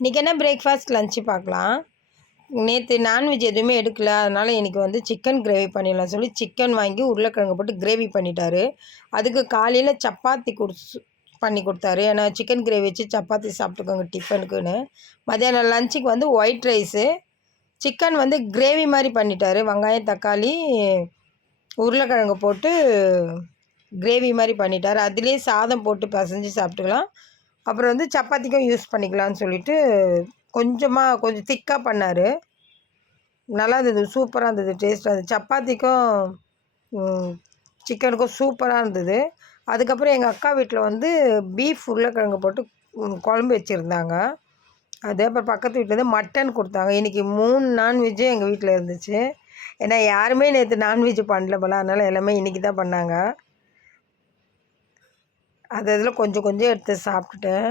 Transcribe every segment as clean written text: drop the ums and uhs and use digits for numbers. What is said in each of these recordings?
இன்றைக்கி என்ன breakfast lunch பார்க்கலாம். நேற்று நான்வெஜ் எதுவுமே எடுக்கல, அதனால் இன்றைக்கி வந்து சிக்கன் கிரேவி பண்ணிடலாம் சொல்லி சிக்கன் வாங்கி உருளைக்கிழங்கு போட்டு கிரேவி பண்ணிட்டாரு. அதுக்கு காலையில் சப்பாத்தி பண்ணி கொடுத்தாரு. ஏன்னா சிக்கன் கிரேவி வச்சு சப்பாத்தி சாப்பிட்டுக்கோங்க டிஃபனுக்குன்னு. மத்தியானம் லஞ்சுக்கு வந்து ஒயிட் ரைஸு, சிக்கன் வந்து கிரேவி மாதிரி பண்ணிட்டாரு. வெங்காயம் தக்காளி உருளைக்கிழங்கு போட்டு கிரேவி மாதிரி பண்ணிட்டார். அதுலேயே சாதம் போட்டு பிசைஞ்சு சாப்பிட்டுக்கலாம். அப்புறம் வந்து சப்பாத்திக்கும் யூஸ் பண்ணிக்கலாம்னு சொல்லிட்டு கொஞ்சம் திக்காக பண்ணார். நல்லா இருந்தது, சூப்பராக இருந்தது, டேஸ்ட்டாக இருந்தது. சப்பாத்திக்கும் சிக்கனுக்கும் சூப்பராக இருந்தது. அதுக்கப்புறம் எங்கள் அக்கா வீட்டில் வந்து பீஃப் உருளைக்கிழங்கு போட்டு குழம்பு வச்சுருந்தாங்க. அதே அப்புறம் பக்கத்து வீட்டிலேருந்து மட்டன் கொடுத்தாங்க. இன்றைக்கி 3 நான்வெஜ்ஜும் எங்கள் வீட்டில் இருந்துச்சு. ஏன்னா யாருமே நேற்று நான்வெஜ் பண்ணல போல, அதனால் எல்லாமே இன்றைக்கி தான் பண்ணாங்க. அதில் கொஞ்சம் எடுத்து சாப்பிட்டுட்டேன்.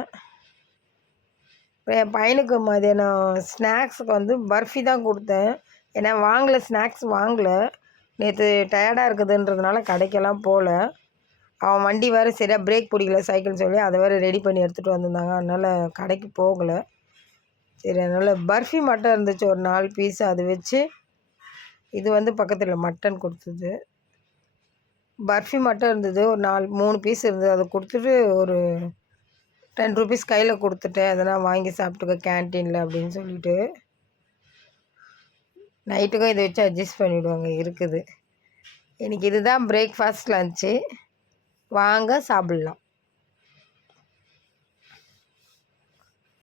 அப்புறம் என் பையனுக்கு மதியானம் ஸ்நாக்ஸுக்கு வந்து பர்ஃபி தான் கொடுத்தேன். ஏன்னா ஸ்நாக்ஸ் வாங்கலை. நேற்று டயர்டாக இருக்குதுன்றதுனால கடைக்கெல்லாம் போகல. அவன் வண்டி வேறு சரியாக பிரேக் பிடிக்கல சைக்கிள் சொல்லி, அதை வேறு ரெடி பண்ணி எடுத்துகிட்டு வந்திருந்தாங்க. அதனால் கடைக்கு போகலை. சரி, அதனால் பர்ஃபி மட்டும் இருந்துச்சு ஒரு 4 பீஸ், அது வச்சு இது வந்து பக்கத்தில் மட்டன் கொடுத்தது. பர்ஃபி மட்டும் இருந்தது, ஒரு 3 பீஸ் இருந்தது. அதை கொடுத்துட்டு ஒரு 10 ருபீஸ் கையில் கொடுத்துட்டேன். அதெல்லாம் வாங்கி சாப்பிட்டுக்க கேன்டீனில் அப்படின்னு சொல்லிட்டு. நைட்டுக்கும் இதை வச்சு அட்ஜஸ்ட் பண்ணிவிடுவாங்க இருக்குது. இன்றைக்கி இதுதான் பிரேக்ஃபாஸ்ட் லன்ச்சு. வாங்க சாப்பிட்லாம்.